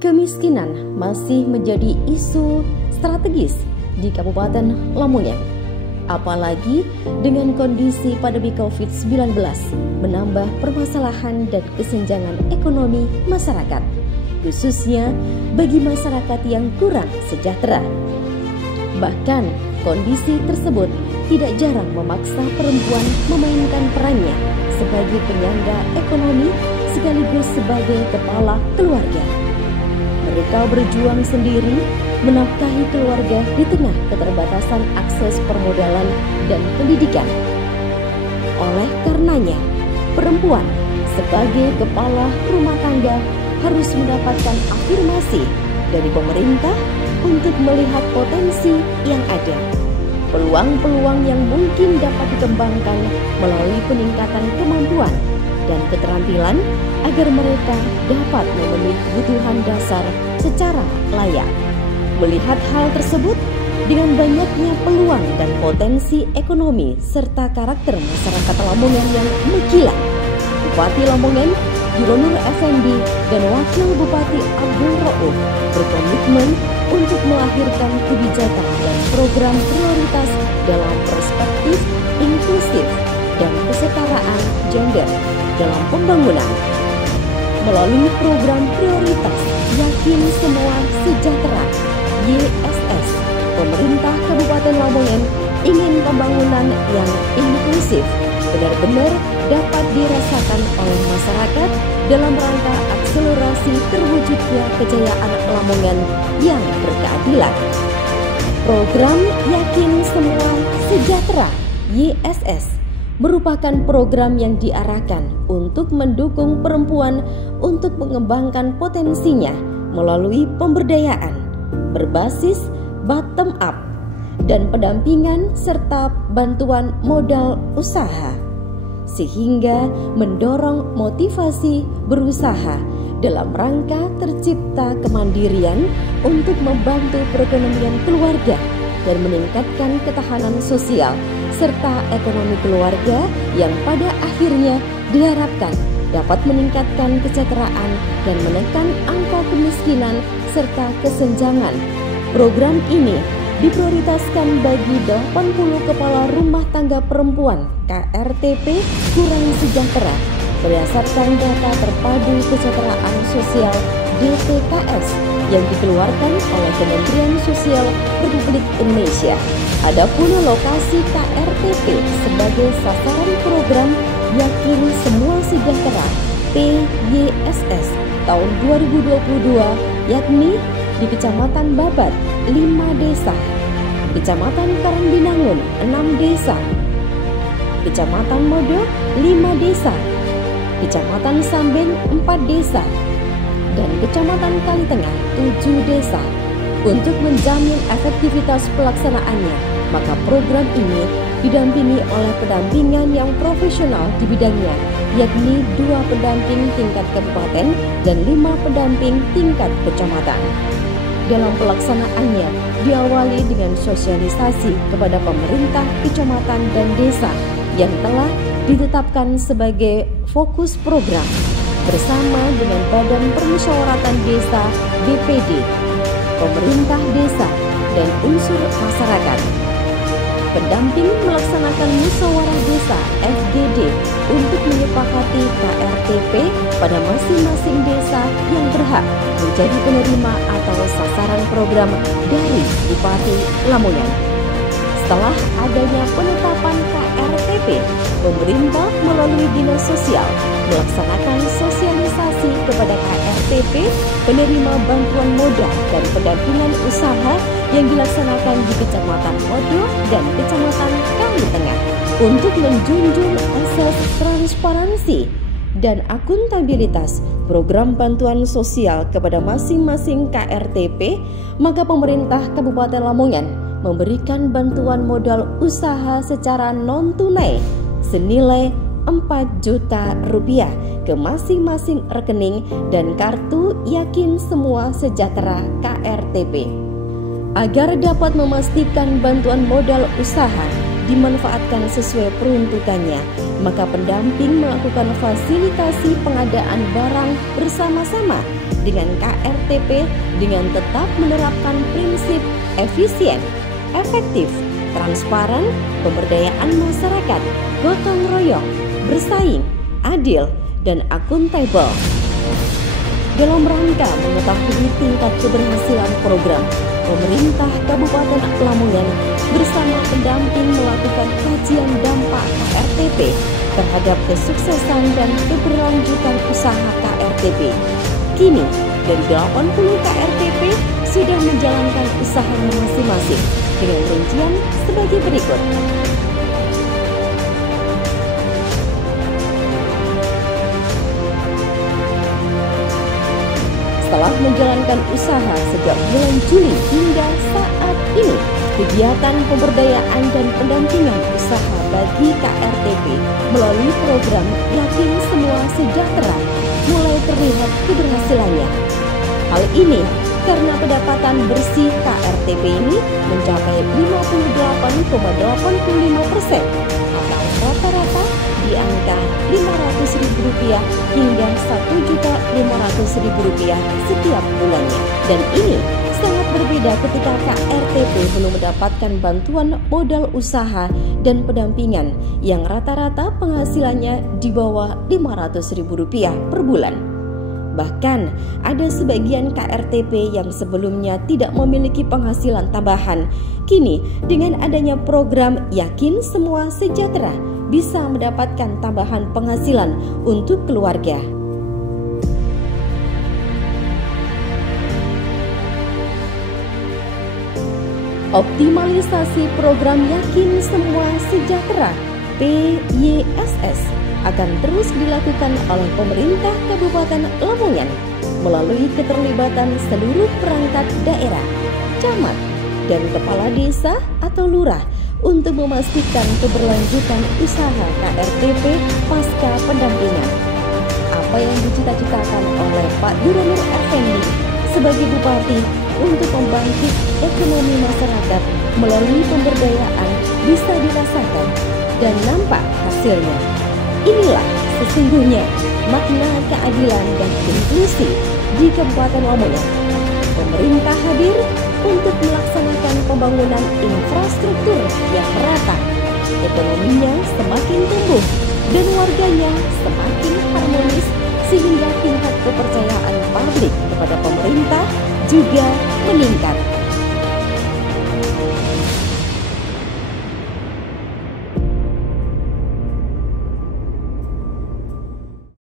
Kemiskinan masih menjadi isu strategis di Kabupaten Lamongan. Apalagi dengan kondisi pandemi COVID-19 menambah permasalahan dan kesenjangan ekonomi masyarakat, khususnya bagi masyarakat yang kurang sejahtera. Bahkan kondisi tersebut tidak jarang memaksa perempuan memainkan perannya sebagai penyangga ekonomi sekaligus sebagai kepala keluarga. Mereka berjuang sendiri menafkahi keluarga di tengah keterbatasan akses permodalan dan pendidikan. Oleh karenanya, perempuan sebagai kepala rumah tangga harus mendapatkan afirmasi dari pemerintah untuk melihat potensi yang ada, peluang-peluang yang mungkin dapat dikembangkan melalui peningkatan kemampuan dan keterampilan agar mereka dapat memenuhi kebutuhan dasar secara layak. Melihat hal tersebut, dengan banyaknya peluang dan potensi ekonomi serta karakter masyarakat Lamongan yang mengkilat, Bupati Lamongan Yuronur Effendi dan Wakil Bupati Abdul Rauf berkomitmen untuk melahirkan kebijakan dan program prioritas dalam perspektif inklusif dan kesetaraan gender dalam pembangunan. Melalui program prioritas Yakin Semua Sejahtera YSS, pemerintah Kabupaten Lamongan ingin pembangunan yang inklusif benar-benar dapat dirasakan oleh masyarakat dalam rangka akselerasi terwujudnya kejayaan Lamongan yang berkeadilan. Program Yakin Semua Sejahtera YSS merupakan program yang diarahkan untuk mendukung perempuan untuk mengembangkan potensinya melalui pemberdayaan berbasis bottom up dan pendampingan serta bantuan modal usaha, sehingga mendorong motivasi berusaha dalam rangka tercipta kemandirian untuk membantu perekonomian keluarga dan meningkatkan ketahanan sosial serta ekonomi keluarga yang pada akhirnya diharapkan dapat meningkatkan kesejahteraan dan menekan angka kemiskinan serta kesenjangan. Program ini diprioritaskan bagi 80 kepala rumah tangga perempuan KRTP kurang sejahtera berdasarkan data terpadu kesejahteraan sosial DTKS yang dikeluarkan oleh Kementerian Sosial Republik Indonesia. Adapun lokasi KRTP sebagai sasaran program Yakin Semua Sejahtera PYSS tahun 2022 yakni di Kecamatan Babat 5 desa, Kecamatan Karangbinangun 6 desa, Kecamatan Modo 5 desa, Kecamatan Sambeng 4 desa, dan Kecamatan Kalitengah 7 desa. Untuk menjamin efektivitas pelaksanaannya, maka program ini didampingi oleh pendampingan yang profesional di bidangnya, yakni 2 pendamping tingkat kabupaten dan 5 pendamping tingkat kecamatan. Dalam pelaksanaannya diawali dengan sosialisasi kepada pemerintah kecamatan dan desa yang telah ditetapkan sebagai fokus program bersama dengan Badan Permusyawaratan Desa BPD, pemerintah desa, dan unsur masyarakat. Pendamping melaksanakan musyawarah desa FGD untuk menyepakati KRTP pada masing-masing desa yang berhak menjadi penerima atau sasaran program dari Bupati Lamongan. Setelah adanya penetapan KRTP, pemerintah melalui Dinas Sosial melaksanakan sosialisasi kepada KRTP penerima bantuan modal dan pendampingan usaha yang dilaksanakan di Kecamatan Modo dan Kecamatan Kalitengah untuk menjunjung asas transparansi dan akuntabilitas program bantuan sosial kepada masing-masing KRTP, maka pemerintah Kabupaten Lamongan memberikan bantuan modal usaha secara non-tunai senilai 4 juta rupiah ke masing-masing rekening dan kartu Yakin Semua Sejahtera KRTP. Agar dapat memastikan bantuan modal usaha dimanfaatkan sesuai peruntukannya, maka pendamping melakukan fasilitasi pengadaan barang bersama-sama dengan KRTP dengan tetap menerapkan prinsip efisien, efektif, transparan, pemberdayaan masyarakat, gotong royong, bersaing, adil, dan akuntabel. Dalam rangka mengetahui tingkat keberhasilan program, pemerintah Kabupaten Lamongan bersama pendamping melakukan kajian dampak KRTP terhadap kesuksesan dan keberlanjutan usaha KRTP. Kini, dari 80 KRTP sudah menjalankan usahanya masing-masing dengan rincian sebagai berikut. Setelah menjalankan usaha sejak bulan Juli hingga saat ini, kegiatan pemberdayaan dan pendampingan usaha bagi KRTP melalui program Yakin Semua Sejahtera mulai terlihat keberhasilannya. Hal ini karena pendapatan bersih KRTP ini mencapai 58,85% atau rata-rata di angka Rp500.000 hingga Rp1.500.000 setiap bulannya. Dan ini sangat berbeda ketika KRTP belum mendapatkan bantuan modal usaha dan pendampingan yang rata-rata penghasilannya di bawah Rp500.000 per bulan. Bahkan ada sebagian KRTP yang sebelumnya tidak memiliki penghasilan tambahan, kini dengan adanya program Yakin Semua Sejahtera bisa mendapatkan tambahan penghasilan untuk keluarga. Optimalisasi program Yakin Semua Sejahtera PYSS akan terus dilakukan oleh pemerintah Kabupaten Lamongan melalui keterlibatan seluruh perangkat daerah, camat, dan kepala desa atau lurah untuk memastikan keberlanjutan usaha KRTP pasca pendampingan. Apa yang dicita-citakan oleh Pak Yuranur Effendi sebagai Bupati untuk membangkit ekonomi masyarakat melalui pemberdayaan bisa dirasakan dan nampak hasilnya. Inilah sesungguhnya makna keadilan dan inklusi di Kabupaten Lamongan. Pemerintah hadir untuk melaksanakan pembangunan infrastruktur yang merata, ekonominya semakin tumbuh dan warganya semakin harmonis sehingga tingkat kepercayaan publik kepada pemerintah juga meningkat.